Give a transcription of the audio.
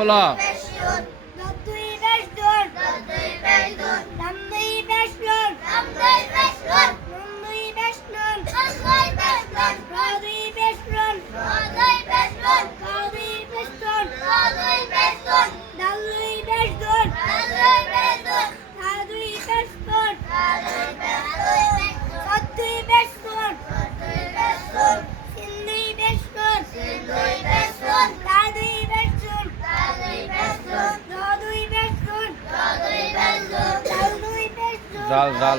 বলো। জাল জাল।